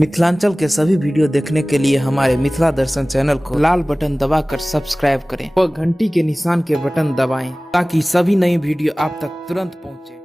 मिथिलांचल के सभी वीडियो देखने के लिए हमारे मिथिला दर्शन चैनल को लाल बटन दबाकर सब्सक्राइब करें और घंटी के निशान के बटन दबाएं ताकि सभी नई वीडियो आप तक तुरंत पहुंचे।